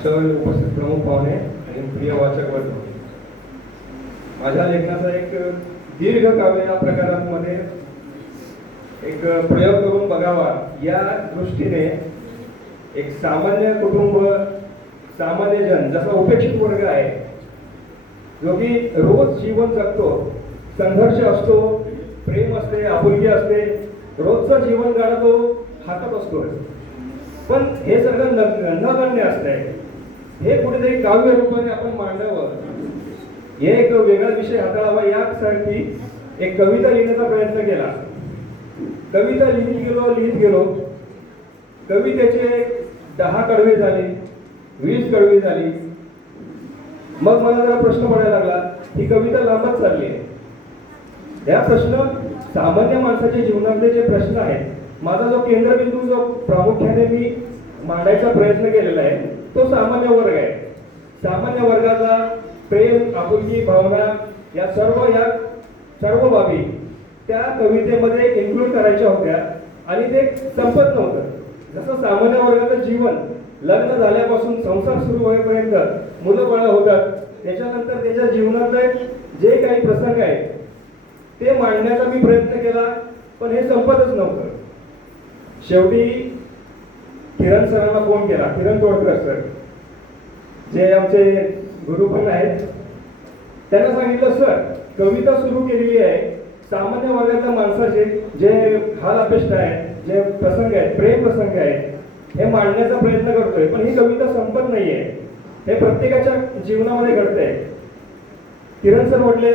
आजच्या वेळी उपस्थित प्रमुख पाहुणे आणि प्रिय वाचक वर्ग, माझ्या लेखनाचा एक दीर्घ काव्य या प्रकारांमध्ये एक प्रयोग करून बघावा या दृष्टीने एक सामान्य कुटुंब, सामान्य जन, जसा उपेक्षित वर्ग आहे जो की रोज जीवन जगतो, संघर्ष असतो, प्रेम असते, आपुलकी असते, रोजचं जीवन गाणं हातात असतो, पण हे सगळं नगण्य असतंय. हे कुठेतरी काव्य रूपाने आपण मांडावं, हे एक वेगळा विषय हाताळावा यासाठी एक कविता लिहिण्याचा प्रयत्न केला. कविता लिहित गेलो. कवितेचे 10 कडवे झाले, 20 कडवे झाली. मग मला जरा प्रश्न पडायला लागला, ही कविता लांबच चालली आहे. या प्रश्न सामान्य माणसाच्या जीवनातले जे प्रश्न आहेत, माझा जो केंद्रबिंदू जो प्रामुख्याने मी मांडायचा प्रयत्न केलेला आहे तो सामान्य वर्ग आहे. सामान्य वर्गाचा प्रेम, आपुलकी, भावना या सर्व बाबी त्या कवितेमध्ये इन्क्लूड करायच्या होत्या आणि ते संपत नव्हतं. जसं सामान्य वर्गाचं जीवन लग्न झाल्यापासून संसार सुरू होईपर्यंत मुलं बाळ होतात, त्याच्यानंतर त्याच्या जीवनातले जे काही प्रसंग आहेत ते मांडण्याचा मी प्रयत्न केला, पण हे संपतच नव्हतं. शेवटी किरण सरांना फोन केला. किरण तोडकर सर जे आमचे गुरु पण आहेत, त्यांना सांगितलं, सर कविता सुरू केलेली आहे, सामान्य वर्गातल्या माणसाचे जे हाल अपेष्ट आहेत, जे प्रसंग आहेत, प्रेम प्रसंग आहेत, हे मांडण्याचा प्रयत्न करतोय, पण ही कविता संपत नाहीये, हे प्रत्येकाच्या जीवनामध्ये घडतंय. किरण सर म्हटले,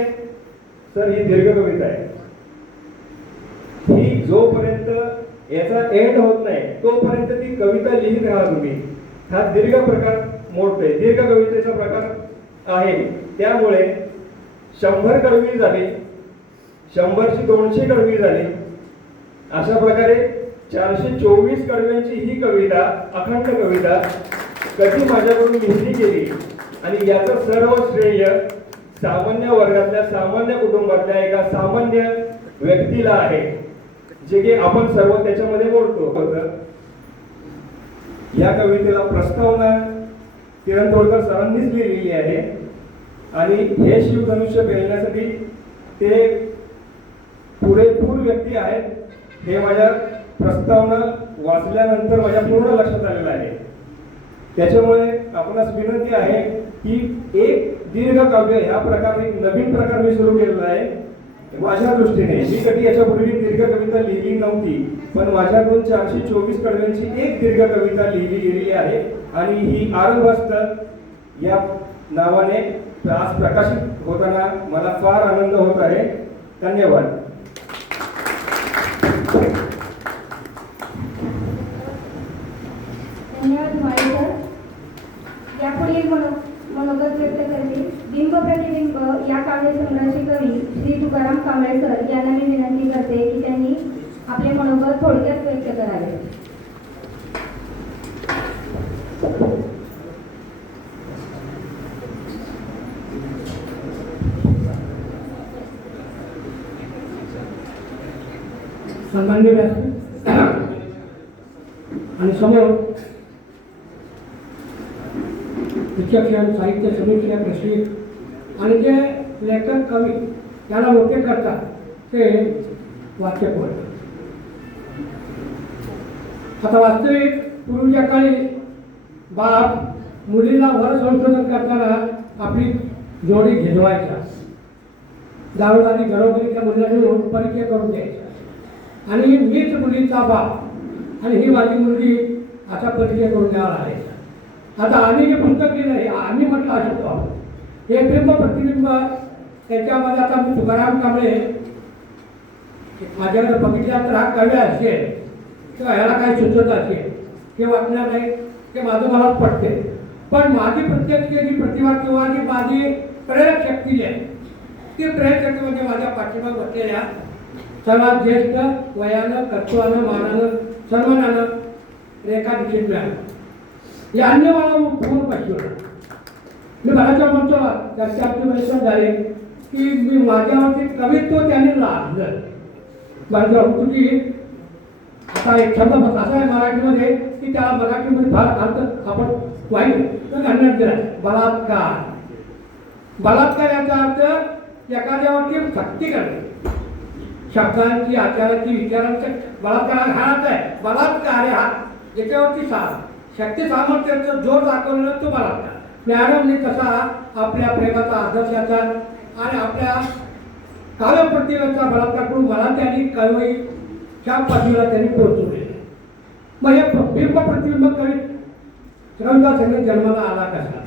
सर ही दीर्घ कविता आहे, ही जोपर्यंत याचा एंड होत नाही तोपर्यंत ती कविता लिहित राहा तुम्ही. हा दीर्घ प्रकार मोडतोय, दीर्घ कवितेचा प्रकार आहे, त्यामुळे 100 कडवी झाली, 100ची 200 कडवी झाली, अशा प्रकारे 424 कडव्यांची ही कविता, अखंड कविता कधी माझ्याकडून लिहिली गेली आणि याचं सर्व श्रेय सामान्य वर्गातल्या, सामान्य कुटुंबातल्या एका सामान्य व्यक्तीला आहे, जे की आपण सर्व त्याच्यामध्ये मोडतो. या कवितेला प्रस्तावना किरण तोडकर सरांनीच लिहिलेली आहे आणि हे शिवधनुष्य पेलण्यासाठी ते पुरेपूर व्यक्ती आहेत, हे माझ्या प्रस्तावना वाचल्यानंतर माझ्या पूर्ण लक्षात आलेलं आहे. त्याच्यामुळे आपणास विनंती आहे की एक दीर्घ काव्य ह्या प्रकारे नवीन प्रकार मी सुरू केलेला आहे. माझ्या दृष्टीने मी कधी याच्यापूर्वी दीर्घ कविता लिहिली नव्हती, पण माझ्याकडून 424 कडव्यांची एक दीर्घ कविता लिहिली गेलेली आहे आणि ही आरंभस्थ या नावाने आज प्रकाशित होताना मला फार आनंद होत आहे. धन्यवाद. यापुढे मनोगत व्यक्त करते. बिंब प्रतिबिंब या काव्यसंग्रहाचे कवी श्री तुकाराम कांबळे सर यांना मी विनंती करते की त्यांनी आपले मनोगत थोडक्यात व्यक्त करावे. सन्माननीय व्यासपीठ आणि समोर विचक्षण साहित्य समीक्षा प्रशिक्षक आणि जे लेखक कवी त्याला मोठे करतात ते वाचक वर्ग. आता वास्तविक पूर्वीच्या काळी बाप मुलीला वर संशोधन करताना आपली जोडी घेजवायचा, दारोदारी घरोघरी त्या मुलीला घेऊन परिचय करून द्यायचा आणि मीच मुलीचा बाप आणि ही माझी मुलगी असा परिचय करून द्यावा आहे. आता आम्ही जे पुस्तक लिहिलं आहे आम्ही म्हटलं असतो आपण हे बिंब प्रतिबिंब, त्याच्यामध्ये आता मी तुकाराम कांबळे माझ्याकडे बघितल्या तर हा काव्य असेल किंवा ह्याला काही सुचत असेल हे वाटणार नाही, ते माझं मलाच पडते. पण माझी प्रत्यक्ष जी प्रतिभा किंवा जी माझी प्रेरक शक्ती आहे ती प्रेरक शक्ती म्हणजे माझ्या पाठीमाग बसलेल्या सर्वात ज्येष्ठ वयानं, कर्तृत्वानं, मानानं, सन्मानानं रेखा दिशेनं यांनी मला पूर्ण पाठवलं. मी बऱ्याचदा म्हणतो त्याचे परिश्रम झाले की मी माझ्यावरती कवित्व त्याने लाभलं. माझं तुझी आता एक शब्द असा आहे मराठीमध्ये की त्या मराठीमध्ये फार अर्थ आपण वाईट घडण्यात दिला बलात्कार. बलात्कार याचा अर्थ एखाद्यावरती सक्ती करणे, शब्दांची आचाराची विचारांची बलात्कार हा अर्थ आहे. बलात्कार हा याच्यावरती शक्ती सामर्थ्याचा जोर दाखवलेला तो बलात्कार. मॅडमने कसा आपल्या प्रेमाचा आदर्शाचा आणि आपल्या काव्यप्रतिमेचा बलात्कार करून मला त्यांनी कवयीच्या पदवीला त्यांनी पोहोचवले. मग हे बिंब प्रतिबिंब कविता सगळे जन्माला आला कसा.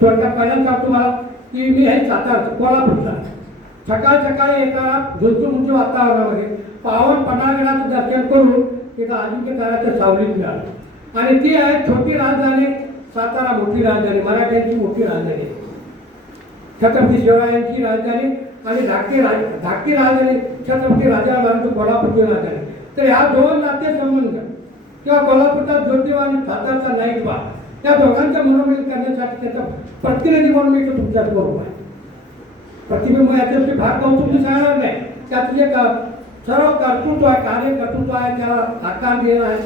थोडक्यात पहिल्यांदा तुम्हाला की मी आहे सातारा कोल्हापूरचा. सकाळ सकाळी एका झुंचुमुंचू वातावरणामध्ये पावन पटांगणाचं दर्शन करून एका अजिंक्य ताऱ्याच्या सावलीत मिळालं. आणि ती आहे छोटी राजधानी सातारा, मोठी राजधानी, मराठ्यांची मोठी राजधानी, छत्रपती शिवरायांची राजधानी आणि धाकटी राजधानी छत्रपती राजा महाराज कोल्हापूरची राजधानी. तर ह्या दोन नातेसंबंध किंवा कोल्हापूरचा ज्योतिबा आणि सातारचा नाईकबा त्या दोघांचं मनोमिलन करण्यासाठी त्याचा प्रतिनिधी म्हणून मी तुमच्याबरोबर आहे. प्रतिबिंब याच्याशी फार कौतुक मी सांगणार नाही. त्यात जे सर्व कर्तृत्व आहे, कार्यकर्तृत्व आहे, त्याला आकार देणं आहे,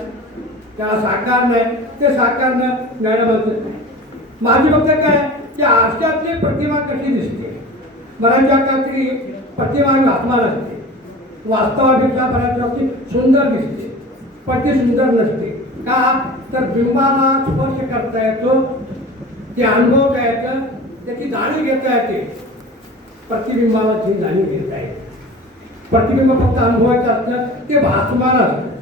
त्याला साकार नाही, ते साकारणं मॅडमचं. माझी फक्त काय की आरशातली प्रतिमा कशी दिसते. मराठीच्या काहीतरी प्रतिमा आत्मा नसते, वास्तवापेक्षा बऱ्याच बाबतीत सुंदर दिसते, पण ती सुंदर नसते. का तर बिंबाला स्पर्श करता येतो, ते अनुभवता येतं, त्याची जाणीव घेता येते. प्रतिबिंबाला जी जाणीव घेता येते. प्रतिबिंब फक्त अनुभवायचं असतं, ते भासमान असतं.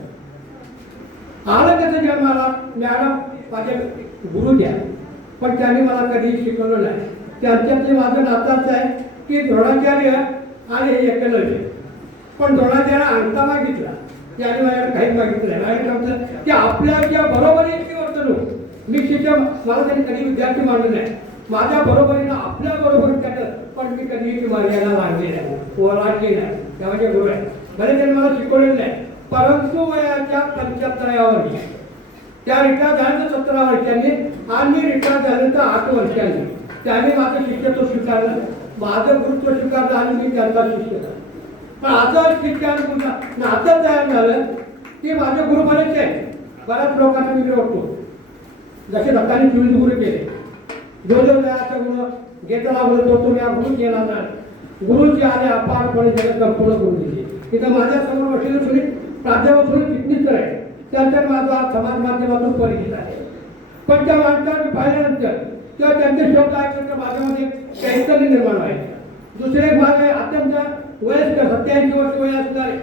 आलं त्याचं जन्माला मॅडम माझे गुरु द्या, पण त्यांनी मला कधीही शिकवलं नाही. त्यांच्यातले माझं नातं असं आहे की द्रोणाचार्य आणि एकलव्य. पण द्रोणाचार्य अंगठा मागितला, त्याने माझ्याकडे काही मागितलं नाही. माझ्या म्हटलं की आपल्या बरोबरीची वर्तणूक मी शिक्षक, मला त्यांनी कधी विद्यार्थी मानलं नाही. माझ्या बरोबरीनं आपल्या बरोबरी त्याचं, पण मी कधीही मर्यादा लागली नाही, ओलांडली नाही. त्या माझे गुरु आहे. भले त्यांनी मला शिकवलेलं नाही, परंतु वयाच्या 75व्या वर्षी त्या रिटायर झाल्यानंतर 17 वर्षांनी आणि मी रिटायर झाल्यानंतर 8 वर्षांनी त्याने माझं शिष्यत्व स्वीकारलं, माझं गुरुत्व स्वीकारलं आणि मी त्यांचा शिष्य झालो. पण असं शिक्षण नातं तयार झालं की माझे गुरु बरेच आहे. बऱ्याच लोकांना मी ओळखतो. जसे दत्ताने 24 गुरु केले, जो दयाचा गुरु घेतला बोलतो तो या गुरु केला ना. गुरुची आले अपारपणे जगत संपूर्ण गुरु दिली. तिथं माझ्यासमोर बसलेले सुनी प्राध्यापक सुनी चिटणीस आहे, त्यांच्यात माझा समाज माध्यमातून परिचित आहे. पण त्या माणसाला पाहिल्यानंतर किंवा त्यांचे शब्द ऐकल्यानंतर माझ्यामध्ये चैतन्य निर्माण व्हायचं. दुसरे एक भाग आहे अत्यंत वयस्कर 87 वर्ष वय असणारे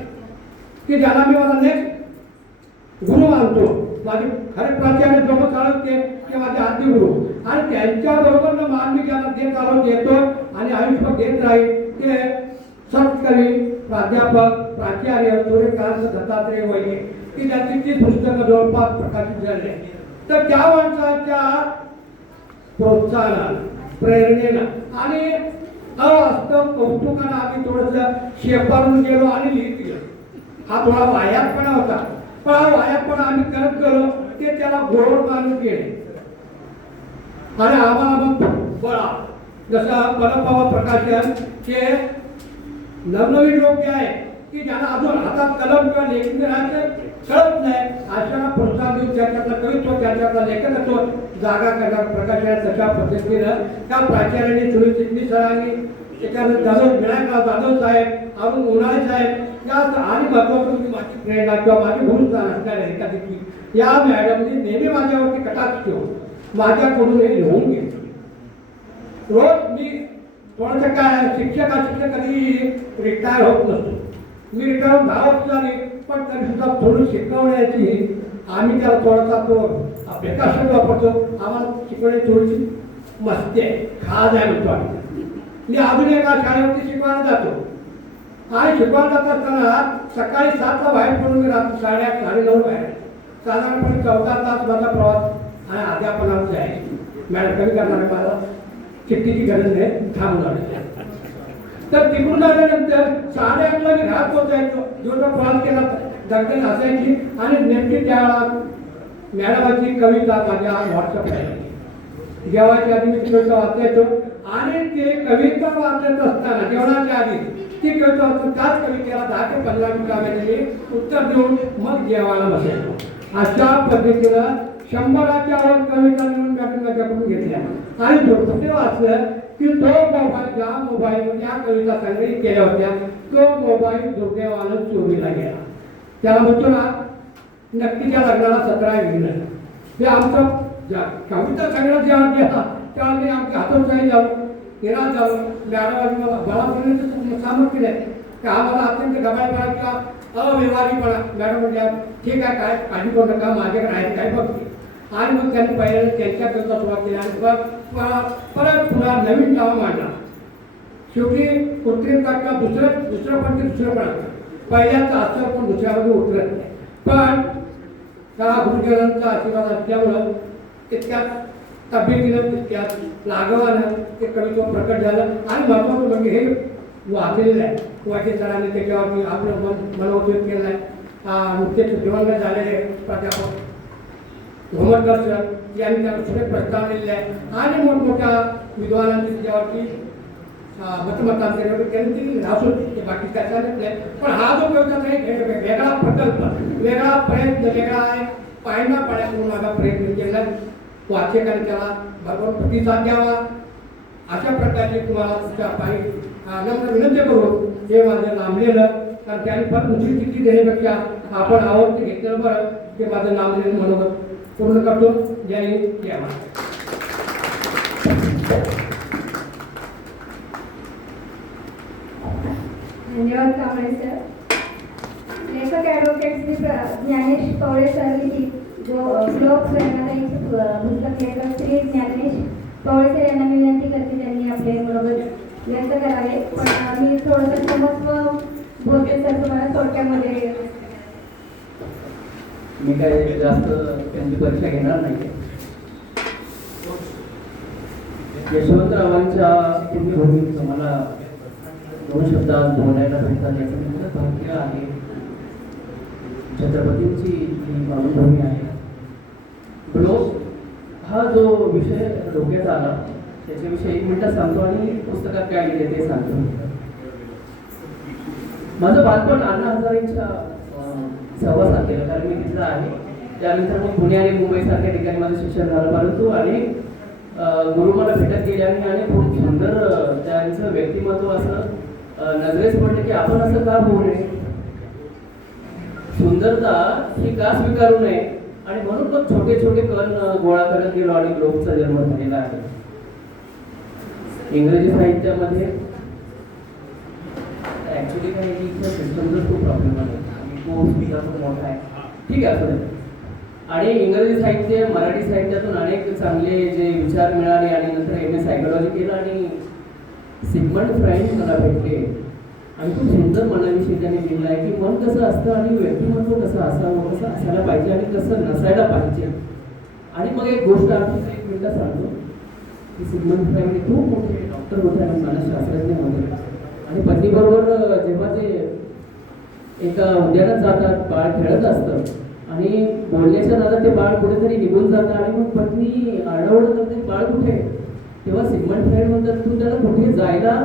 की ज्याला मी मला नेक्स्ट गुरु मानतो. माझे खरे प्राचार्य जवळ चालवते ते माझे आद्य गुरु, आणि त्यांच्याबरोबर मान मी ज्याला देत आलो देतो आणि आयुष्य देत राहील ते सत्कवी प्राध्यापक प्राचार्य सूर्यकांत दत्तात्रय वैगे की ज्यांची 30 पुस्तकं जवळपास प्रकाशित झाले. तर त्या माणसाच्या प्रोत्साहनानं, प्रेरणेनं आणि अवास्तव कौतुकानं आम्ही थोडंसं शेपारून गेलो आणि लिहित गेलो. हा थोडा वायातपणा होता, पण हा वायातपणा आम्ही करत गेलो ते त्याला गोड मानून गेले. आणि आम्हाला मग बळा जसं मनपावा प्रकाशन हे नवनवीन लोक जे आहे की ज्यांना अजून हातात कलम किंवा लेखन राहायचं कळत नाही, अशांना प्रोत्साहन देऊन त्याच्यातला कवित्व त्याच्यातला लेखकत्व जागा करणार प्रकाशन. तशा पद्धतीनं त्या प्राचार्यांनी सुनील चिटणीस सरांनी त्याच्यानंतर जाधव विनायकराव जाधव साहेब, अरुण उन्हाळे साहेब या आणि महत्वाचं म्हणजे माझी प्रेरणा किंवा माझी गुरुस्थान असणाऱ्या एकाधिकी या मॅडमने नेहमी माझ्यावरती कटाक्ष ठेवून माझ्याकडून हे लिहून घेतलं. रोज मी थोडंसं काय शिक्षक कधी रिटायर होत नसतो. मी रिटायर होऊन 10 वर्ष झाली, पण तरी सुद्धा थोडी शिकवण्याची आम्ही त्याला थोडासा तो बेकार शब्द वापरतो. आम्हाला शिकवण्याची थोडीशी मस्ती आहे, खाज आहे म्हणतो आम्ही. मी अजून एका शाळेवरती शिकवायला जातो आणि शिकवायला जात असताना सकाळी 7ला बाहेर पडून मी रात्री 8:30 9:30 बाहेर, साधारणपणे 14 तास माझा प्रवास आणि अध्यापनाचा आहे. मॅडम कमी करणार आहे, मला चिठ्ठीची गरज नाही, थांबणार. तर तिकडून आल्यानंतर 8:30ला मी घरात पोहोचायचो. जेवढा प्रवास केला दगदग असायची आणि नेमकी त्यावेळा मॅडमाची कविता माझ्या व्हॉट्सअपला यायची. जेवायच्या आधी मी ती कविता वाचायचो आणि ते कविता वाचत असताना जेवणाच्या आधी ती कविता वाचून त्याच कवितेला 10 ते 15 मिनिटांमध्ये उत्तर देऊन मग जेवायला बसायचो. अशा पद्धतीनं 100च्या वर कविता लिहून माझ्याकडून घेतल्या आणि थोडं वाचलं की तो मोबाईल, ज्या मोबाईलवर या कविता संग्रहित केल्या होत्या, तो मोबाईल दुर्दैवानं चोरीला गेला. त्याला म्हणतो ना, नक्कीच्या लग्नाला 17 विघ्न. हे आमचं कविता संग्रह जेव्हा गेला तेव्हा मी आमच्या हातोत्साही झालो, निराश झालो. मॅडम मला बोलण्याचं सामर्थ्य आहे की आम्हाला अत्यंत गबाळपणा किंवा अव्यवहारीपणा. मॅडम म्हणजे ठीक आहे, काय काळजी करू नका, माझ्याकडे आहे काय बघते. आणि मग त्यांनी पहिल्यांदा त्यांच्या कविता सुरुवात केली आणि परत पुन्हा नवीन नाव मांडला. शेवटी कृत्रिमता किंवा दुसरं पण असतं. पहिल्याचा असर पण दुसऱ्यामध्ये उतरत नाही. पण त्या गुरुजनांचा आशीर्वाद असल्यामुळं तितक्यात तब्येतीनं, तितक्यात लागवानं ते कवित्व प्रकट झालं. आणि महत्त्वाचं म्हणजे हे वाचलेलं आहे. वाचे सरांनी त्याच्यावरती आपलं मनोद्योग केलं आहे. नुकतेच दिवंगत झालेले प्राध्यापक मोहम्मद सर यांनी त्याला सुरेख प्रस्ताव लिहिलेले आहे आणि मोठमोठ्या विद्वानांची त्याच्यावरती मतमतांतर त्यांनी असो ते बाकी त्याचा नाही. पण हा जो कविता एक वेगळा प्रकल्प, वेगळा प्रयत्न, वेगळा आहे, पायना पाड्या करून माझा प्रयत्न केला. वाचकांनी त्याला भरपूर प्रतिसाद द्यावा अशा प्रकारचे तुम्हाला तुमच्या नम्र विनंती करून हे माझं लांबलेलं, कारण त्यांनी फार दुसरी चिठ्ठी देण्यापेक्षा आपण आवडते घेतलेलं बरं. ते माझं लांबलेलं मनोगत पूर्ण करतो. जय हिंद, जय महाराष्ट्र. धन्यवाद कांबळे सर. लेखक ॲडव्होकेट श्री ज्ञानेश पवळे सर लिखित जो श्लोक प्रेरणादायी पुस्तक लेखक श्री ज्ञानेश पवळे सर यांना मी विनंती करते त्यांनी आपले मनोगत व्यक्त करावे. पण मी थोडंसं समस्व बोलते सर तुम्हाला थोडक्यामध्ये. मी काय जास्त त्यांची परीक्षा घेणार नाही. यशवंतरावांच्या भूमीत मला 2 शब्दात बोलायला भेटतात याचं मोठं भाग्य आहे. छत्रपतींची ही मातृभूमी आहे. ब्लॉग हा जो विषय डोक्यात आला त्याच्याविषयी 1 मिनिटात सांगतो आणि पुस्तकात काय लिहिले ते सांगतो. माझं बालपण अण्णा हजारेंच्या सहवासात केलं, कारण मी तिथला आहे. त्यानंतर मग पुणे आणि मुंबईसारख्या ठिकाणी माझं शिक्षण झालं. परंतु अनेक गुरु मला भेटत गेले आणि खूप सुंदर त्यांचं व्यक्तिमत्व असं नजरेस पडलं की आपण असं का होऊ नये, सुंदरता ही का स्वीकारू नये. आणि म्हणून मग छोटे छोटे कण गोळा करत गेलो आणि ग्लोबचा जन्म झालेला आहे. इंग्रजी साहित्यामध्ये ऍक्च्युली काही इथं सिस्टमचा खूप प्रॉब्लेम आहे. कोर्स खूप मोठा आहे, ठीक आहे असं. आणि इंग्रजी साहित्य, मराठी साहित्यातून अनेक चांगले जे विचार मिळाले आणि नंतर MA सायकोलॉजी केलं आणि सिग्मंड फ्राईड मला भेटले आणि खूप सुंदर मनाविषयी त्यांनी लिहिलं आहे की मन कसं असतं आणि व्यक्तिमत्व कसं असावं, कसं असायला पाहिजे आणि कसं नसायला पाहिजे. आणि मग एक गोष्ट आपण 1 मिनिटात सांगतो की सिग्मंड फ्राईड खूप मोठे डॉक्टर होते आणि मानसशास्त्रज्ञ होते. आणि पत्नीबरोबर जेव्हा ते एका उद्यानात जातात, बाळ खेळत असतं आणि बोलण्याच्या नादात ते बाळ कुठेतरी निघून जातं आणि मग पत्नी आरडाओरडा करते, बाळ कुठे. तेव्हा सिग्मंड फ्राईड म्हणतात तू त्याला कुठे जायला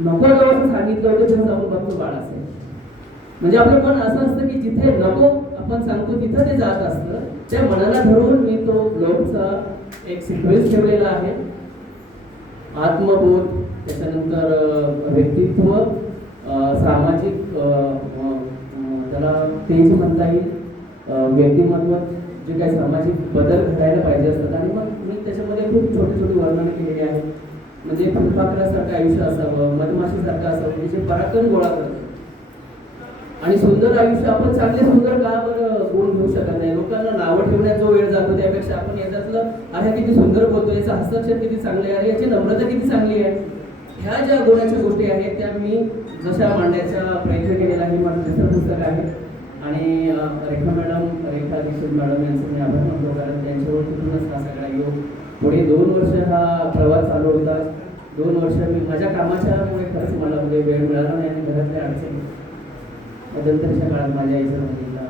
नको जाऊ असं सांगितलं होतं, तेव्हा जाऊन बघतो बाळ असेल. म्हणजे आपलं मन असं असतं की जिथे नको आपण सांगतो तिथं ते जात असतं. त्या मनाला धरून मी तो ब्लॉगचा एक सिक्वेन्स ठेवलेला आहे. आत्मबोध, त्याच्यानंतर व्यक्तित्व, सामाजिक त्याला तेच म्हणता येईल, व्यक्तिमत्व, जे काही सामाजिक बदल घडायला पाहिजे असतात. आणि मग मी त्याच्यामध्ये खूप छोटे छोटे वर्णन केलेली आहेत. म्हणजे फुलपाखरासारखं आयुष्य असावं, मधमाशीसारखं असावं, म्हणजे जे पराक्रम गोळा करतं. आणि सुंदर आयुष्य आपण चांगले सुंदर का बरं गुण घेऊ शकत नाही. लोकांना नावं ठेवण्यात जो वेळ जातो त्यापेक्षा आपण याच्यातलं अरे किती सुंदर बोलतो, याचा हस्ताक्षर किती चांगले आहे, याची नम्रता किती चांगली आहे, ह्या ज्या गुणाच्या गोष्टी आहेत त्या मी जशा मांडण्याचा प्रयत्न केलेला आहे. माझं दुसरं पुस्तक आहे. आणि रेखा दीक्षित मॅडम यांचं मी आभार मानतो, कारण त्यांच्यावर तिथूनच हा सगळा योग. पुढे 2 वर्ष हा प्रवास चालू होता. 2 वर्ष मी माझ्या कामाच्यामुळे खरंच मला म्हणजे वेळ मिळाला नाही आणि घरातल्या अडचणी मध्यंतरीच्या काळात माझ्या आईचं बघितला,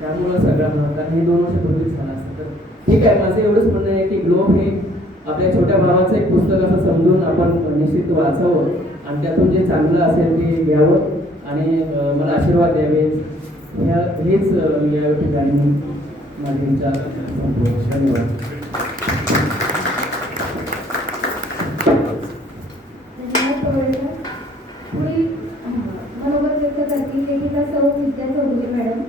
त्यामुळं सगळा महत्त्व हे 2 वर्ष पूर्वीच झाला असतं. तर ठीक आहे, माझं एवढंच म्हणणं आहे की ग्लोब हे आपल्या छोट्या भावाचं एक पुस्तक असं समजून आपण निश्चित वाचावं आणि त्यातून जे चांगलं असेल ते घ्यावं आणि मला आशीर्वाद द्यावे हेच या ठिकाणी माझे विचार संपवतो. धन्यवाद. धन्यवाद पवळेकर. पुढील मनोगत व्यक्त करतील लेखिका सौ विद्या चौगुले मॅडम.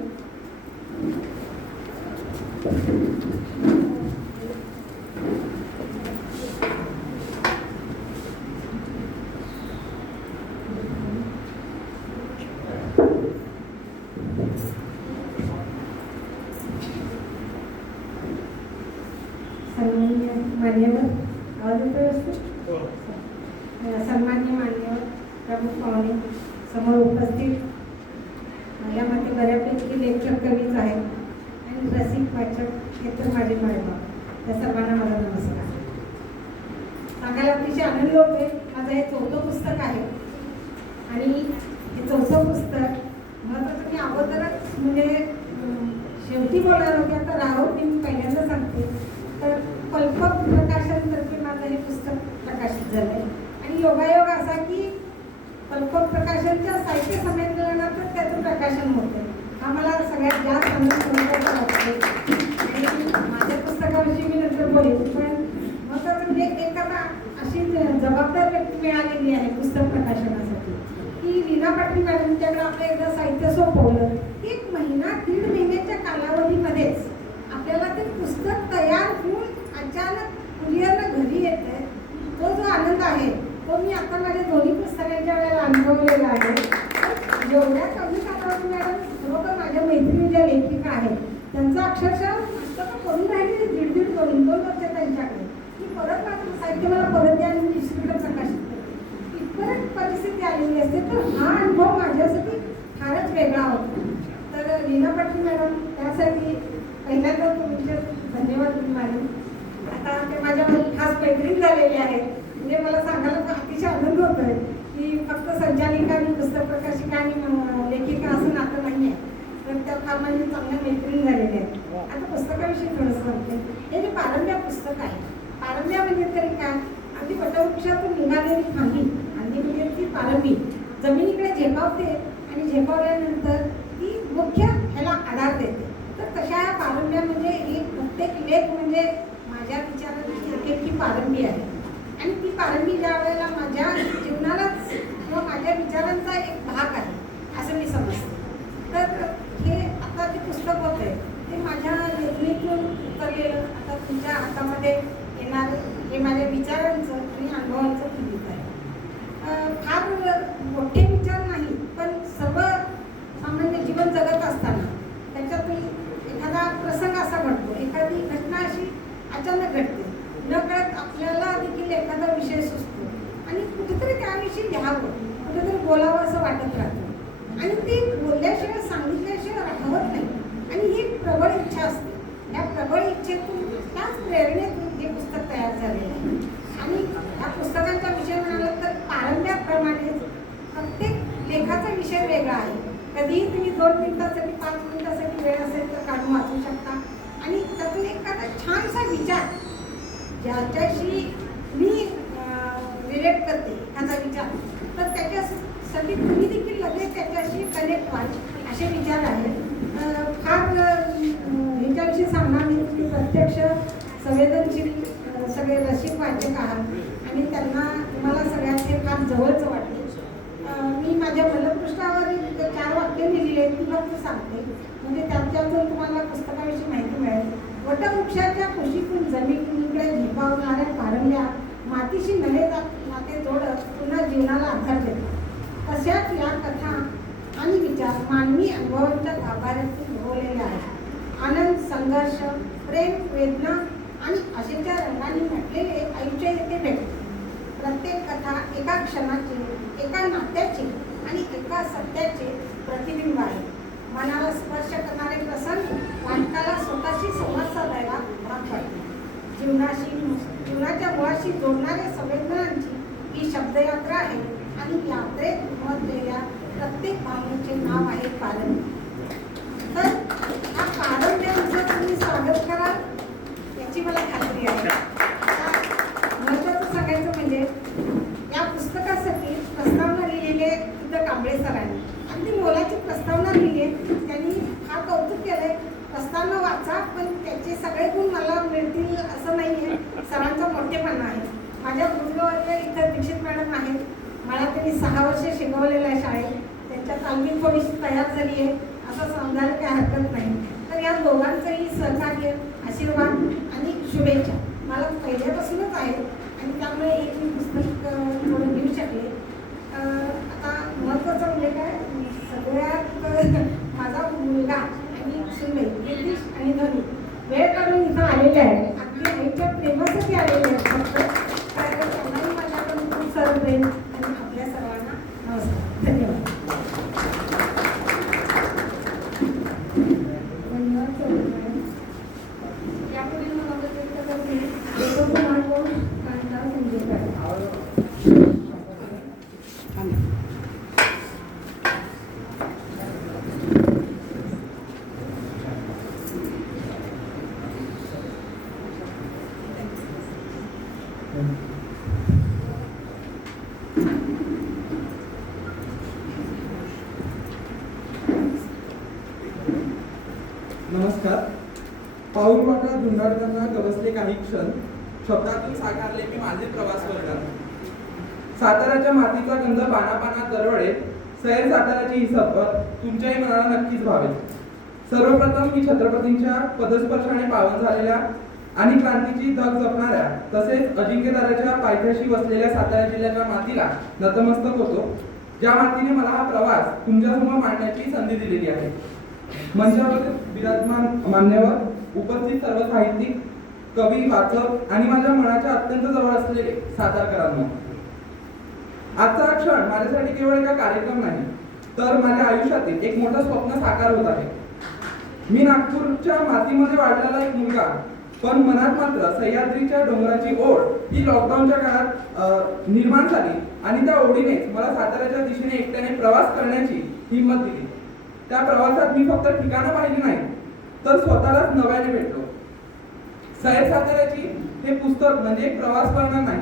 सन्माननीय मान्यवर, आवाज येतो व्यवस्थित? सन्माननीय मान्यवर, प्रमुख पाहुणे, समोर उपस्थित माझ्या मते बऱ्यापैकी लेखक कवीच आहेत आणि रसिक वाचक हे तर माझे मायबाप. त्या सर्वांना माझा नमस्कार. सांगायला अतिशय आनंद होतोय. माझं हे 4थं पुस्तक आहे आणि हे 4थं पुस्तक महत्त्वाचं मी अगोदरच म्हणजे शेवटी बोलणार होते, आता राहून मी पहिल्यांदा सांगते. तर कल्पक प्रकाशनतर्फे माझं हे पुस्तक प्रकाशित झालं आहे आणि योगायोग असा की कल्पक प्रकाशनच्या साहित्य संमेलनातच त्याचं प्रकाशन होतं. हा मला सगळ्यात जास्त आनंद वाटतो आणि माझ्या पुस्तकाविषयी मी नंतर बोलेन. पण महत्त्वाचं म्हणजे एक आता अशी जबाबदार व्यक्ती मिळालेली आहे पुस्तक प्रकाशनासाठी की लीना पाटील मॅडमच्याकडे आपलं एकदा साहित्य सोपवलं की 1 महिना 1.5 महिन्याच्या कालावधीमध्येच आपल्याला ते पुस्तक तयार होऊन अचानक कुरिअरनं घरी येतं. तो जो आनंद आहे तो मी आता माझ्या दोन्ही पुस्तकांच्या वेळेला अनुभवलेला आहे. एवढ्या कमी कालावधी मॅडम खरोखर माझ्या मैत्रिणी ज्या लेखिका आहेत त्यांचा अक्षरशः पुस्तकं करून राहिली 1.5 2 वर्ष त्यांच्याकडे की परत माझं साहित्य मला परत द्या आणि मी दुसरीकडे प्रकाशित करते. इतपर्यंत परिस्थिती आलेली असते. तर हा अनुभव माझ्यासाठी फारच वेगळा होता. तर लीना पाटील मॅडम त्यासाठी पहिल्यांदा तुमचे धन्यवाद मॅडम. आता ते माझ्या खास मैत्रीण झालेले आहेत म्हणजे मला सांगायला अतिशय आनंद होतो आहे की फक्त संचालिका आणि पुस्तक प्रकाशिका आणि लेखिका असं नातं नाही आहे, तर त्या फार माझी चांगल्या मैत्रीण झालेल्या आहेत. आता पुस्तकाविषयी थोडंसं सांगते. हे जे पारंब्या पुस्तक आहे, पारंब्या म्हणजे तरी काय, अगदी वटवृक्षातून निघालेली फांदी आणि म्हणजे ती पारंबी जमिनीकडे झेपावते आणि झेपावल्यानंतर ती मुख्य ह्याला आधार देते. तर तशा या पारंब्या म्हणजे ही प्रत्येक लेख म्हणजे माझ्या विचारांची एक पारंबी आहे आणि ती पारंबी ज्या वेळेला माझ्या जीवनालाच किंवा माझ्या विचारांचा एक भाग आहे असं मी समजते. तर हे आता जे पुस्तक होते ते माझ्या लेखणीतून उतरलेलं आता तुमच्या हातामध्ये येणार हे माझ्या विचारांचं आणि अनुभवांचं फलित आहे. फार मोठे विचार नाही पण सर्व सामान्य जीवन जगत असताना त्याच्यातून एखादा प्रसंग असा घडतो, एखादी घटना अशी अचानक घडते, नकळत आपल्याला देखील एखादा विषय सुचतो आणि कुठेतरी त्याविषयी लिहावं, कुठेतरी बोलावं असं वाटत राहतं आणि ते बोलल्याशिवाय सांगितल्याशिवाय राहत नाही आणि ही प्रबळ इच्छा असते. या प्रबळ इच्छेतून त्याच प्रेरणेतून हे पुस्तक तयार झालेलं आहे आणि या पुस्तकांचा विषय म्हणाला तर पारंब्याप्रमाणेच प्रत्येक लेखाचा विषय वेगळा आहे. कधीही तुम्ही 2 मिनिटासाठी 5 मिनिटासाठी वेळ असेल तर काढून वाचू शकता आणि त्यातून एखादा छानसा विचार ज्याच्याशी मी रिलेट करते एखादा विचार तर त्याच्यासाठी तुम्ही देखील लगेच त्याच्याशी कनेक्ट व्हाल असे विचार आहेत. फार ह्याच्याविषयी सांगणार नाही. तुम्ही प्रत्यक्ष संवेदनशील सगळे रसिक वाचक आहात आणि त्यांना तुम्हाला सगळ्यात हे फार जवळचं वाटते. मी माझ्या मलपृष्ठावर 4 वाक्य लिहिलेली आहेत ती फक्त सांगते म्हणजे त्याच्यातून तुम्हाला पुस्तकाविषयी माहिती मिळेल. वटवृक्षाच्या कुशीतून जमिनीकडे झेपावणाऱ्या पारंब्या मातीशी नवे नाते जोडत पुन्हा जीवनाला आधार देतात. तशाच या कथा आणि विचार मानवी अनुभवांच्या गाभाऱ्यातून उगवलेल्या आहेत. आनंद, संघर्ष, प्रेम, वेदना आणि आशेच्या रंगाने नटलेले आयुष्य येथे भेटते. प्रत्येक कथा एका क्षणाचे, एका नात्याचे आणि एका सत्याचे प्रतिबिंब आहे. मनाला स्पर्श करणारे प्रसंग वाचकाला स्वतःशी संवाद साधायला भाग पाडते. जीवनाच्या मुळाशी जोडणाऱ्या संवेदनांची ही शब्दयात्रा आहे आणि यात्रेत उमटलेल्या प्रत्येक भावनेचे नाव आहे पारंब्या. तर हा पारंब्याचं तुम्ही स्वागत कराल याची मला खात्री आहे. महत्त्वाचं सांगायचं म्हणजे या पुस्तकासाठी सरांनी. अगदी मोलाची प्रस्तावना लिहिली आहे. त्यांनी फार कौतुक केलं आहे. प्रस्तावना वाचा, पण त्याचे सगळे गुण मला मिळतील असं नाही आहे. सरांचा मोठेपणा आहे. माझ्या गुरुवर्ग इथं दीक्षित मॅडम आहेत. मला त्यांनी 6 वर्ष शिकवलेलं आहे शाळेत. त्यांच्या तालमीत थोडीशी तयार झाली आहे असं समजायला काही हरकत नाही. तर या दोघांचंही सहकार्य, आशीर्वाद आणि शुभेच्छा मला पहिल्यापासूनच आहे आणि त्यामुळे एक मी पुस्तक थोडं घेऊ शकले. आता महत्त्वाचं म्हणजे काय, सगळ्यात माझा मुलगा आणि सुनबाई नितीश आणि धनु वेळ काढून इथं आलेले आहेत. अगदी आईच्या प्रेमासाठी आलेले आहेत. फक्त त्यांनाही माझ्याकडून खूप सारं प्रेम आणि आपल्या सर्वांना नमस्कार. धन्यवाद. धन्यवाद सर. यापुढील मनोगत व्यक्त करते देवकुमार घोष, कांता संजयकर. नमस्कार. पाऊल वाटा धुंडाळताना गवसले काही क्षण, शब्दातून साकारले मी माझे प्रवास वर्णन. साताऱ्याच्या मातीचा गंध पानापानात दरवळेल, सैर साताऱ्याची ही सफर तुमच्याही मनाला नक्कीच भावेल. सर्वप्रथम मी छत्रपतींच्या पदस्पर्शाने पावन झालेल्या आणि क्रांतीची धग जपणाऱ्या तसेच अजिंक्यताऱ्याच्या पायथ्याशी वसलेल्या सातारा जिल्ह्याच्या मातीला नतमस्तक होतो, ज्या मातीने मला हा प्रवास तुमच्यासमोर मांडण्याची संधी दिलेली आहे. मंचावर विराजमान मान्यवर, उपस्थित सर्व साहित्यिक, कवी, वाचक आणि माझ्या मनाच्या अत्यंत जवळ असलेले सातारकरांनो, आजचा हा क्षण माझ्यासाठी केवळ एका कार्यक्रम नाही, तर माझ्या आयुष्यातील एक मोठं स्वप्न साकार होत आहे. मी नागपूरच्या मातीमध्ये वाढलेला एक मुलगा, पण मनात मात्र सह्याद्रीच्या डोंगराची ओढ ही लॉकडाऊनच्या काळात निर्माण झाली आणि त्या ओढीनेच मला साताऱ्याच्या दिशेने एकट्याने प्रवास करण्याची हिंमत दिली. त्या प्रवासात मी फक्त ठिकाणं पाहिली नाही, तर स्वतःलाच नव्याने भेटलो. सैर साताऱ्याची हे पुस्तक म्हणजे एक प्रवास वर्णन नाही,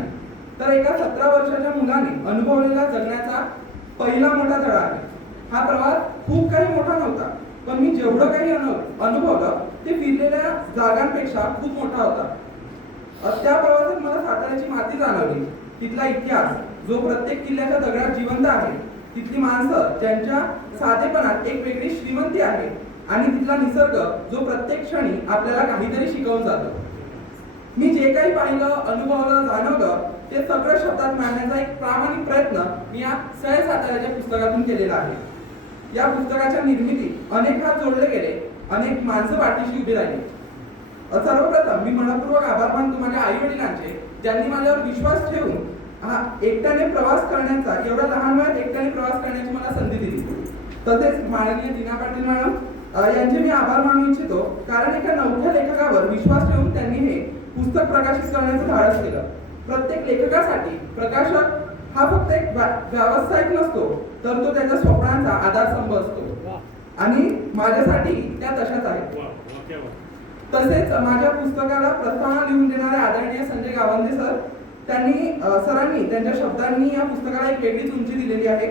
तर एका 17 वर्षाच्या मुलाने अनुभवलेला जगण्याचा पहिला मोठा धडा आहे. हा प्रवास खूप काही मोठा नव्हता, पण मी जेवढं काही अनुभवलं ते फिरलेल्या जागांपेक्षा खूप मोठा होता. त्या प्रवासात मला साताऱ्याची माती जाणवली, तिथला इतिहास जो प्रत्येक किल्ल्याच्या दगडात जिवंत आहे, तिथली माणसं ज्यांच्या साधेपणात एक वेगळी श्रीमंती आहे आणि तिथला निसर्ग जो प्रत्येक क्षणी आपल्याला काहीतरी शिकवून जातो. मी जे काही पाहिलं, अनुभवलं, जाणवलं ते सगळं शब्दात मांडण्याचा एक प्रामाणिक प्रयत्न मी या सैर साताऱ्याच्या पुस्तकातून केलेला आहे. या पुस्तकाच्या निर्मितीत अनेक हात जोडले गेले, अनेक माणसं पाठीशी उभी राहिली. सर्वप्रथम मी मनपूर्वक आभार मानतो माझ्या आई वडिलांचे, ज्यांनी माझ्यावर विश्वास ठेवून एकट्याने प्रवास करण्याचा, एवढ्या लहान वयात एकट्याने प्रवास करण्याची मला संधी दिली. तसेच माननीय दीना पाटील मॅडम यांचे मी आभार मानू इच्छितो, कारण एका नवख्या लेखकावर विश्वास ठेवून त्यांनी हे पुस्तक प्रकाशित करण्याचं धाडस केलं. प्रत्येक लेखकासाठी प्रकाशक हा फक्त एक व्यावसायिक नसतो, तर तो त्याच्या स्वप्नांचा आधारस्तंभ असतो आणि माझ्यासाठी त्या तशाच आहेत. तसेच माझ्या पुस्तकाला प्रस्तावना लिहून देणारे आदरणीय संजय गावंदे सर, सरांनी त्यांच्या शब्दांनी या पुस्तकाला एक वेगळीच उंची दिलेली आहे.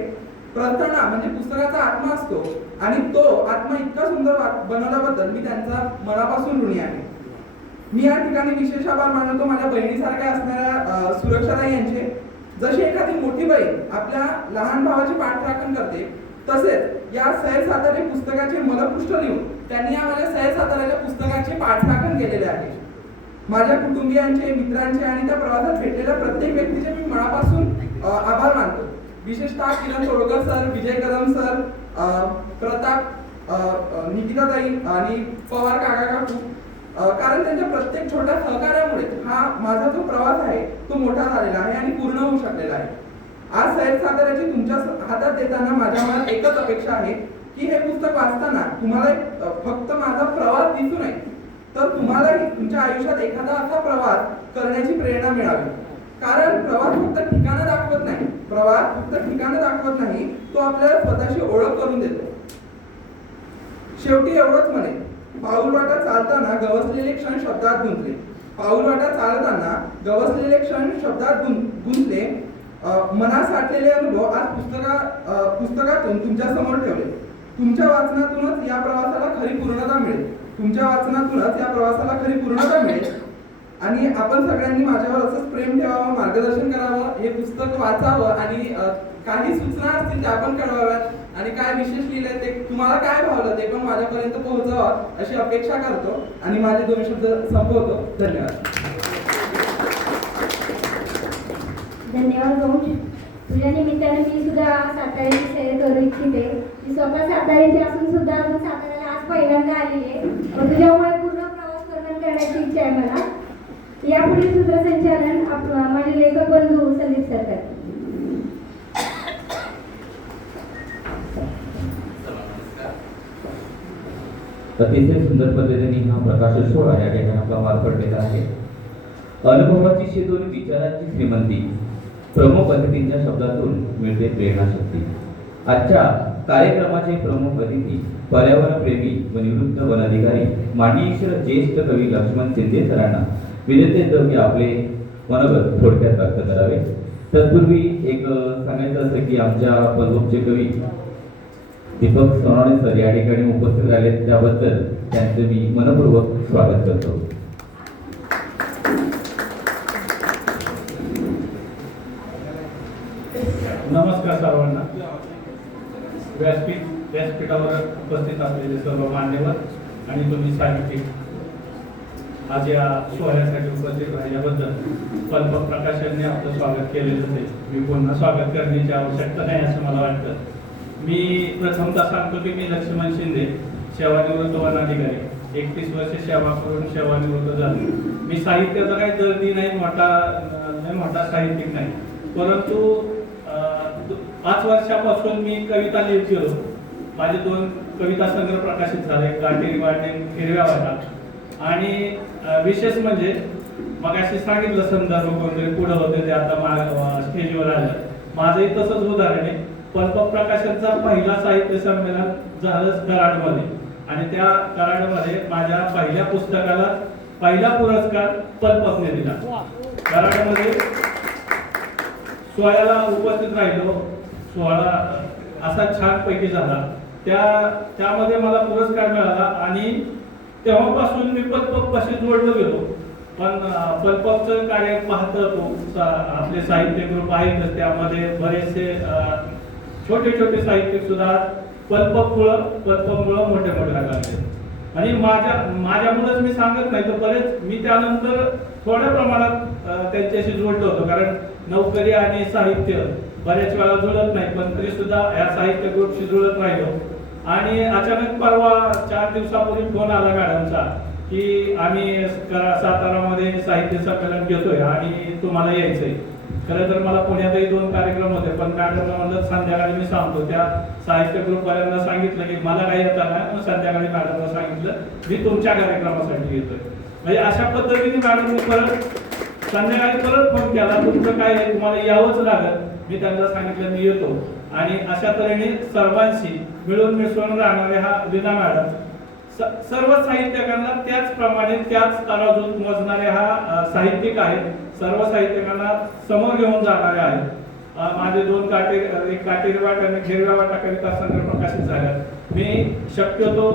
प्रस्तावना म्हणजे पुस्तकाचा आत्मा असतो आणि तो आत्मा इतका सुंदर बनवल्याबद्दल मी त्यांचा मनापासून ऋणी आहे. मी या ठिकाणी विशेष आभार मानतो माझ्या बहिणीसारख्या असणाऱ्या सुरक्षाताई यांचे. जशी एखादी मोठी बहीण आपल्या लहान भावाची पाठराखण करते, तसेच या सैर सातारे पुस्तकाचे मलपृष्ठ लिहून त्यांनी या माझ्या सैर साताऱ्याच्या पुस्तकाचे पाठराखण केलेले आहे. माझ्या कुटुंबियांचे, मित्रांचे आणि त्या प्रवासात भेटलेल्या प्रत्येक व्यक्तीचे मी मनापासून आभार मानतो. विशेषतः किरण तोडकर सर, विजय कदम सर, प्रताप, निकिताताई आणि पवार काका, कारण त्यांच्या प्रत्येक छोट्या सहकार्यामुळे हा माझा जो प्रवास आहे तो मोठा झालेला आहे आणि पूर्ण होऊ शकलेला आहे. आज सैर साताऱ्याची तुमच्या हातात देताना माझ्या मनात एकच अपेक्षा आहे की हे पुस्तक वाचताना तुम्हाला फक्त माझा प्रवास दिसू नये, तर तुम्हालाही तुमच्या आयुष्यात एखादा असा प्रवास करण्याची प्रेरणा मिळावी. कारण प्रवास फक्त ठिकाणं दाखवत नाही, तो आपल्याला स्वतःची ओळख करून देतो. शेवटी एवढंच म्हणेन, पाऊलवाटा चालताना गवसलेले क्षण शब्दात गुंतले. मनात साठलेले अनुभव आज पुस्तकातून तुमच्या समोर ठेवले. तुमच्या वाचनातूनच या प्रवासाला खरी पूर्णता मिळेल. आणि आपण सगळ्यांनी माझ्यावर असंच प्रेम ठेवावं, मार्गदर्शन करावं, हे पुस्तक वाचावं आणि काही सूचना असतील त्या पण कळवाव्यात आणि काय विशेष लिहिलंय ते तुम्हाला काय भावलं ते पण माझ्यापर्यंत पोहोचवा अशी अपेक्षा करतो आणि माझे 2 शब्द संपवतो. धन्यवाद. धन्यवाद भाऊ. तुझ्या निमित्ताने मी सुद्धा साताऱ्याची सैर करू इच्छिते. मी स्वतः साताऱ्याची असून सुद्धा अजून साताऱ्याला आज पहिल्यांदा आलेली आहे. तुझ्यामुळे पूर्ण प्रवास करण्याची इच्छा आहे मला. यापुढील सूत्रसंचालन माझे लेखक बंधू संदीप सर करतात. अतिशय सुंदर पद्धतीने हा प्रकाशन सोहळा या ठिकाणी आपला पार पडलेला आहे. अनुभवाची शेतोरी विचारांची श्रीमंती प्रमुख अतिथींच्या शब्दातून मिळते प्रेरणाशक्ती. आजच्या कार्यक्रमाचे प्रमुख अतिथी पर्यावरणप्रेमी व निवृत्त वन अधिकारी माननीय ज्येष्ठ कवी लक्ष्मण शिंदे सरांना विनंती की आपले मनोगत थोडक्यात व्यक्त करावे. तत्पूर्वी एक सांगायचं असं की आमच्या पदोपचे कवी दीपक सोनवणे सर या ठिकाणी उपस्थित राहिले, त्याबद्दल त्यांचे मी मनपूर्वक स्वागत करतो. नमस्कार सर्वांना. व्यासपीठावर उपस्थित असलेले सर्व मान्यवर आणि तुम्ही साहित्यिक आज या सोहळ्यासाठी उपस्थित राहिल्याबद्दल पल्प प्रकाशनने आपलं स्वागत केलेलं आहे. मी पुन्हा स्वागत करण्याची आवश्यकता नाही असं मला वाटतं. मी प्रथमतः सांगतो की मी लक्ष्मण शिंदे, सेवानिवृत्त वन अधिकारी, 31 वर्ष सेवा करून सेवानिवृत्त झालो. मी साहित्याचा काही दर्दी नाही, मोठा साहित्यिक नाही, परंतु 5 वर्षापासून मी कविता लिहित गेलो. माझे 2 कविता संग्रह प्रकाशित झाले, काटेरी वाटे, हिरव्या वाटा. आणि विशेष म्हणजे मगाशी सांगितलं संदर्भ कोणतरी पुढे होते ते आता स्टेजवर आलं. माझंही तसंच उदाहरण आहे. पल्प प्रकाशनचा पहिला साहित्य संमेलन झालंच कराडमध्ये आणि त्या कराडमध्ये माझ्या पहिल्या पुस्तकाला पहिला पुरस्कार पल्पने दिला. कराडमध्ये सोहळ्याला उपस्थित राहिलो. सोहळा असा छान पैकी झाला. त्यामध्ये मला पुरस्कार मिळाला आणि तेव्हापासून मी पल्पपाशी जोडलो गेलो. पण पल्पचं कार्य पाहतो तो आपले साहित्य ग्रुप आहेतच, त्यामध्ये बरेचसे छोटे छोटे साहित्यिक सुद्धा पल्पमुळं मोठे लागले. आणि माझ्यामुळेच मी सांगत नाही तर बरेच मी त्यानंतर थोड्या प्रमाणात त्यांच्याशी जोडलो होतो, कारण नोकरी आणि साहित्य बऱ्याच वेळा जुळत नाही, पण तरी सुद्धा या साहित्य ग्रुपशी जुळत राहिलो. आणि अचानक परवा 4 दिवसापूर्वी फोन आला मॅडमचा की आम्ही सातारामध्ये साहित्य संमेलन घेतोय आणि तुम्हाला यायचंय. खरं तर मला पुण्यातही 2 कार्यक्रम होते, पण मॅडमला म्हणलं संध्याकाळी मी सांगतो. त्या साहित्य ग्रुपवाल्यांना सांगितलं की मला काही येता नाही, मग संध्याकाळी मॅडमला सांगितलं मी तुमच्या कार्यक्रमासाठी येतोय. म्हणजे अशा पद्धतीने मॅडमने संध्याकाळी परत फोन केला, तुमचं काय आहे, तुम्हाला यावंच लागत. मी त्यांना सांगितलं मी येतो. आणि अशा तऱ्हेने सर्वांशी मिळून मिसळून राहणारे हा लीना मॅडम सर्व साहित्यिकांना त्याचप्रमाणे त्याच तराजूत मोजणारे हा साहित्यिक आहेत. सर्व साहित्यिकांना समोर घेऊन जाणारे आहेत. माझे 2 एक काटेरी वाटा आणि हिरव्या वाटा कविता संग्रह प्रकाशित झाल्या. मी शक्यतो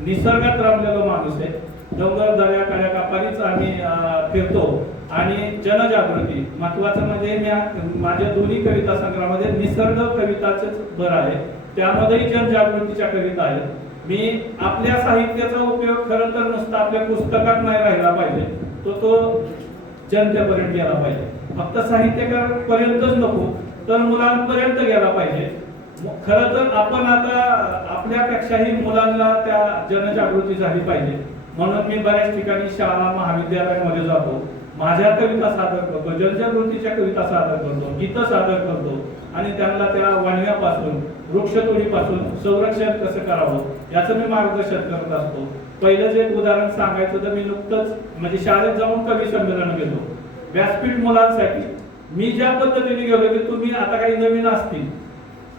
निसर्गात रमलेलो माणूस आहे. डोंगर दऱ्या कड्या कापारीच आम्ही फिरतो आणि जनजागृती महत्वाचं म्हणजे माझ्या 2 कविता संग्रहामध्ये निसर्ग कविताचेच भर आहे. त्यामध्येही जनजागृतीच्या कविता आहेत. मी आपल्या साहित्याचा उपयोग खरं तर नुसता आपल्या पुस्तकात नाही राहिला पाहिजे, तो जनतेपर्यंत गेला पाहिजे. फक्त साहित्यकारांपर्यंतच नको तर मुलांपर्यंत गेला पाहिजे. खरं तर आपण आता आपल्यापेक्षाही मुलांना त्या जनजागृती झाली पाहिजे. म्हणून मी बऱ्याच ठिकाणी शाळा महाविद्यालयांमध्ये जातो, माझ्या कविता सादर करतो, जनजागृतीच्या कविता सादर करतो, गीतं सादर करतो आणि त्यांना त्या वणव्यापासून वृक्षतोडीपासून संरक्षण कसं करावं याचं मी मार्गदर्शन करत असतो. पहिलं जे उदाहरण सांगायचं तर मी नुकतंच म्हणजे शाळेत जाऊन कवी संमेलन गेलो व्यासपीठ मुलांसाठी. मी ज्या पद्धतीने गेलो की तुम्ही आता काही नवीन असतील,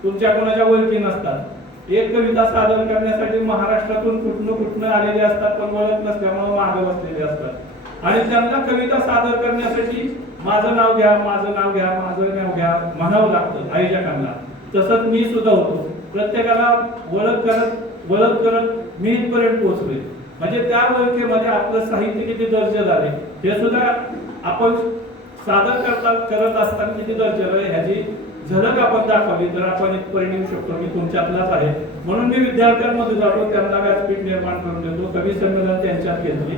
तुमच्या कोणाच्या ओळखी नसतात, एक कविता सादर करण्यासाठी महाराष्ट्रातून कुठनं आलेले असतात, पण ओळख नसल्यामुळे मागे बसलेले असतात आणि त्यांना कविता सादर करण्यासाठी माझं नाव घ्या, माझं नाव घ्या, माझं नाव घ्या म्हणावं लागतं आयोजकांना. तसंच मी सुद्धा होतो. प्रत्येकाला वळत करत मी इथपर्यंत पोहोचलोय. म्हणजे त्या वळखेमध्ये आपलं साहित्य किती दर्जा झाले हे सुद्धा आपण सादर करत असताना किती दर्जा आहे ह्याची झलक आपण दाखवली तर आपण इथपर्यंत येऊ शकतो. मी तुमच्यातलाच आहे म्हणून मी विद्यार्थ्यांमध्ये जातो, त्यांना व्यासपीठ निर्माण करून देतो. कवी संमेलन त्यांच्यात घेतली.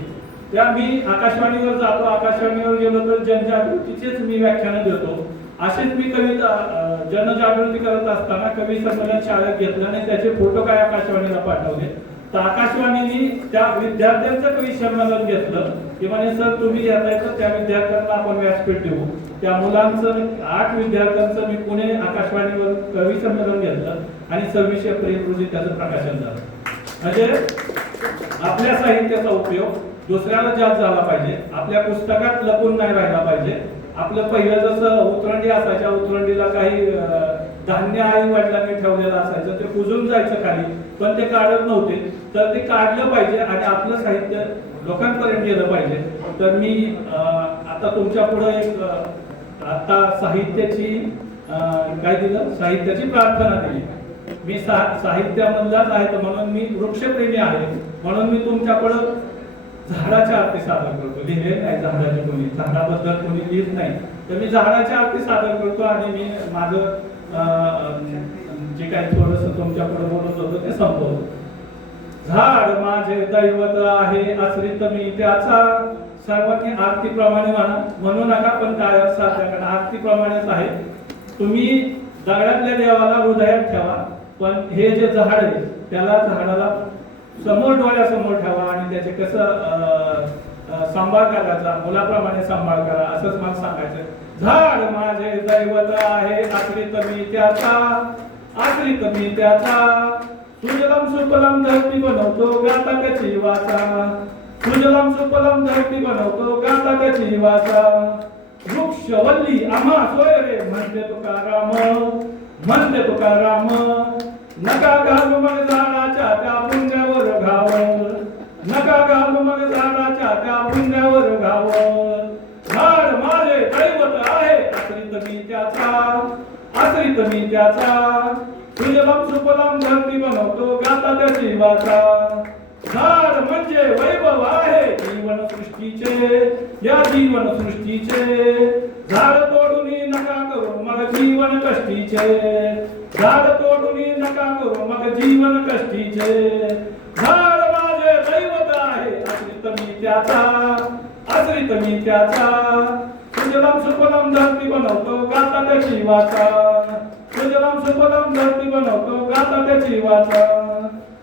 त्या मी आकाशवाणीवर जातो, आकाशवाणीवर गेलो तर जनजागृतीचेच मी व्याख्यानं देतो. असेच मी कविता जनजागृती करत असताना कवी संमेलन शाळेत घेतलं आणि त्याचे फोटो काय आकाशवाणीला पाठवले. तर आकाशवाणीने त्या विद्यार्थ्यांचं कवी संमेलन घेतलं की म्हणे सर तुम्ही घेताय तर त्या विद्यार्थ्यांना आपण व्यासपीठ देऊ. त्या मुलांचं 8 विद्यार्थ्यांचं मी पुणे आकाशवाणीवर कवी संमेलन घेतलं आणि 26 एप्रिल रोजी त्याचं प्रकाशन झालं. म्हणजे आपल्या साहित्याचा उपयोग दुसऱ्याला जास्त झाला पाहिजे, आपल्या पुस्तकात लपून नाही राहिला पाहिजे. आपलं पहिलं जसं उतरंडी असायच्या, उतरंडीला काही धान्य आई वडिलांनी ठेवलेलं असायचं, ते कुजून जायचं खाली, पण ते काढत नव्हते. तर ते काढलं पाहिजे आणि आपलं साहित्य लोकांपर्यंत गेलं पाहिजे. तर मी आता तुमच्या पुढे एक आता साहित्याची काय दिलं, साहित्याची प्रार्थना दिली. मी साहित्यामधलाच आहे म्हणून मी वृक्षप्रेमी आहे म्हणून मी तुमच्याकडं झाडाच्या आरती सादर करतो. लिहिले नाही झाडाची कोणी, झाडाबद्दल कोणी लिहित नाही, तर मी झाडाच्या आरती सादर करतो आणि मी माझं जे काही थोडस तुमच्या पुढे बोलत होतो ते संपवतो. झाड माझे दैवत आहे, आश्रित मी त्याचा. सर्वांनी आरतीप्रमाणे म्हणू नका, पण काय साध्या आरतीप्रमाणेच आहे. तुम्ही दगडातल्या देवाला हृदयात ठेवा, पण हे जे झाड आहे त्याला झाडाला समोर डोळ्यासमोर ठेवा आणि त्याचे कसं सांभाळ करायचा, मुलाप्रमाणे सांभाळ करा असंच मला सांगायचं. झाड माझे दैवत आहे, आश्रित मी त्याचा, आश्रित मी त्याचा. सुजलम सुफलम धरती बनवतो, गाता त्याची वाचा. सुजलम सुफलम धरती बनवतो, गाता त्याची वाचा. वृक्ष वल्ली आम्हा सोय रे म्हणते तुकाराम, म्हणते तुकाराम. नका घालू मग झाडाच्या त्या पुंड्यावर घाव, नका घालू मग झाडाच्या त्या पुंड्यावर घाव. झाड माझे दैवत आहे, आश्रित मी त्याचा, आश्रित मी त्याचा. सुजलम सुफलम धरती बनवतो, गाता त्याची वाचा. झाड म्हणजे वैभव आहे जीवन सृष्टीचे, या जीवन सृष्टीचे. झाड तोडून नका करू मग जीवन कष्टीचे, झाड तोडून नका करू मग जीवन कष्टीचे. झाड माझे दैवत आहे, आश्रित मी त्याचा, आश्रित मी त्याचा. सुजलम सुफलम धरती बनवतो, गाता त्याची वाचा. सुजलम सुफलम धरती बनवतो, गाता त्याची वाचा.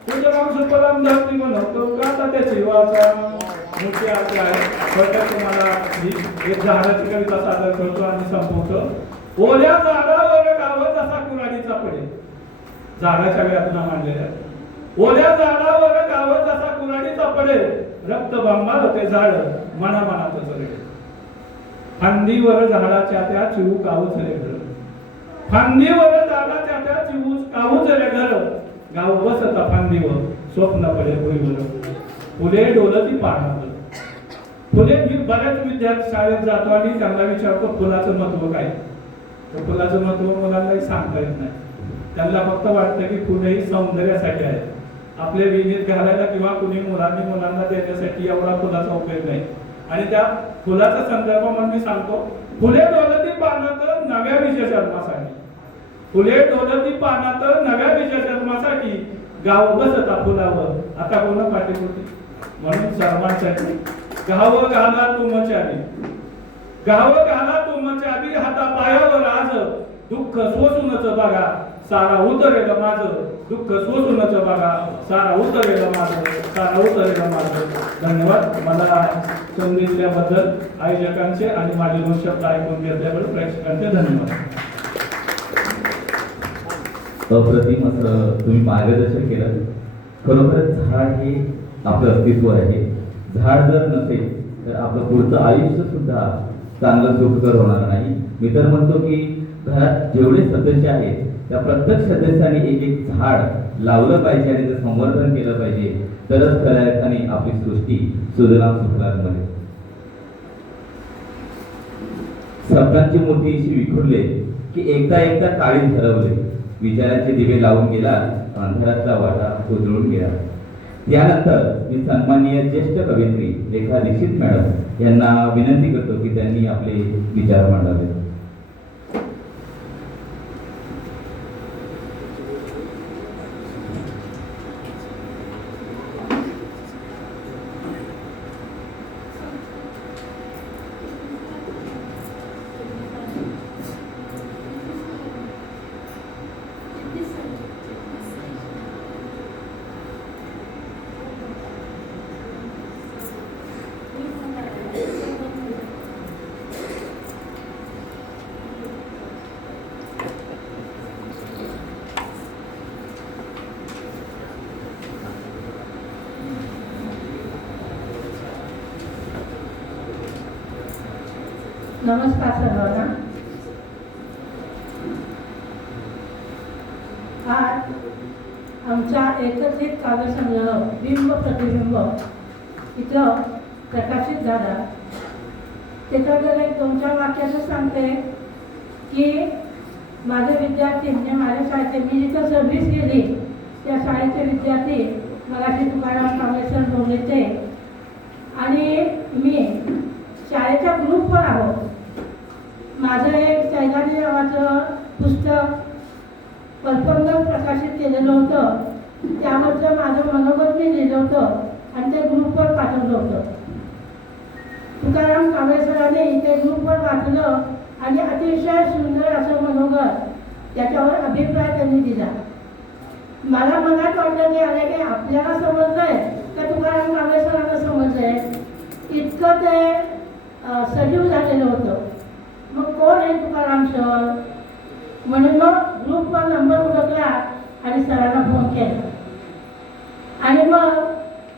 सुजलम सुफलम धरती बनवतो, गाता त्याची वाचा. मोठी आशा आहे. थोडक्यात तुम्हाला एक झाडाची कविता सादर करतो आणि संपवतो. ओल्या झाडावर गाव जसा कुऱ्हाडीचा पडे, झाडाच्या व्यापना मांडलेल्या. ओल्या झाडावर गाव जसा कुऱ्हाडीचा पडे, रक्त बंबाळ होते झाड मना मनातच रडे. फांदीवर झाडाच्या त्या चिवू कावच रे घर, फांदीवर झाडाच्या त्या चिवू कावच रे घर. गाव बसता फांदीवर स्वप्न पडे भुईवर, फुले डोलती पानात. फुले मी बऱ्याच विद्यार्थी शाळेत जातो आणि त्यांना विचारतो फुलाचं महत्व काय. तर फुलाचं महत्व मुलांनाही सांगता येत नाही. त्यांना फक्त वाटतं की फुले ही सौंदर्यासाठी आहेत, आपल्या विहिरीत घालायला किंवा कुणी मुलांना देण्यासाठी एवढा फुलाचा उपयोग नाही. आणि त्या फुलाचा संदर्भ म्हणून मी सांगतो, फुले डोलती पानात नव्या विजय जन्मासाठी, फुले डोलती पानात नव्या विजय जन्मासाठी. गाव बसता फुलावर आता कोण पाठीपुटी, म्हणून सर्वांसाठी गाव घाला तुमच्यावी, गाव घाला तुमच्यावी. हाता पायावर आज दुःख सोसूनच बघा सारा उतरेल माझं, दुःख सोसूनच बघा सारा उतरेल माझं, सारा उतरेल माझं. धन्यवाद. मला संधी दिल्याबद्दल आयोजकांचे आणि माझे 2 शब्द ऐकून घेतल्याबद्दल प्रेक्षकांचे धन्यवाद. अप्रतिम असं तुम्ही मार्गदर्शन केलं. खरोखरच झाड हे आपलं अस्तित्व आहे. झाड जर नसेल तर आपलं पुढचं आयुष्य सुद्धा चांगलं सुखकर होणार नाही. मी तर म्हणतो की घरात जेवढे सदस्य आहेत त्या प्रत्येक सदस्याने एक झाड लावलं पाहिजे आणि त्याचं संवर्धन केलं पाहिजे, तरच खऱ्या अर्थाने आपली सृष्टी सुजलाम सुफलाम बनेल. शब्दांची मोठी अशी विखुरले की एकदा एकदा काळीच हरवले. विचारांचे दिवे लावून गेला, अंधारातला वाटा उजळून गेला. त्यानंतर मी सन्माननीय ज्येष्ठ कवयित्री रेखा दीक्षित मॅडम यांना विनंती करतो की त्यांनी आपले विचार मांडावे. नमस्कार सर्वांना. आज आमचा एकत्रित काव्यसंग्रह बिंब प्रतिबिंब इथं प्रकाशित झाला. त्याच्याबद्दल एक 2-4 वाक्याचं सांगते की माझे विद्यार्थी म्हणजे माझ्या शाळेचे, मी जिथं सर्व्हिस केली त्या शाळेचे विद्यार्थी मराठी तुकाराम कांबळेसर बोललेचे आणि मी शाळेच्या ग्रुपवर आहोत. माझं एक सैलानी नावाचं पुस्तक कल्पंगत प्रकाशित केलेलं होतं. त्याबद्दल माझं मनोगत मी लिहिलं होतं आणि ते ग्रुपवर पाठवलं होतं. तुकाराम कांबळेसरांनी ते ग्रुपवर वाचलं आणि अतिशय सुंदर असं मनोगत त्याच्यावर अभिप्राय त्यांनी दिला. मला मनात वाटलं की अरे की आपल्याला समजलंय तर तुकाराम कांबळेसरांना समजलंय. इतकं ते सजीव झालेलं होतं. मग कोण आहे तुकाराम सर म्हणून मग ग्रुपवर नंबर उडकला आणि सरांना फोन केला आणि मग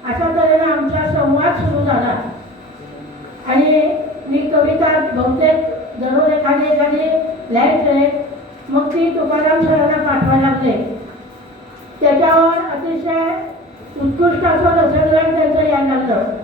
अशा तऱ्हेने आमचा संवाद सुरू झाला. आणि मी कविता बहुतेक दररोज एखादी लिहायचे. मग ती तुकाराम सरांना पाठवायला लागले. त्याच्यावर अतिशय उत्कृष्ट असं रसग्रहण त्यांचं यायला लागलं.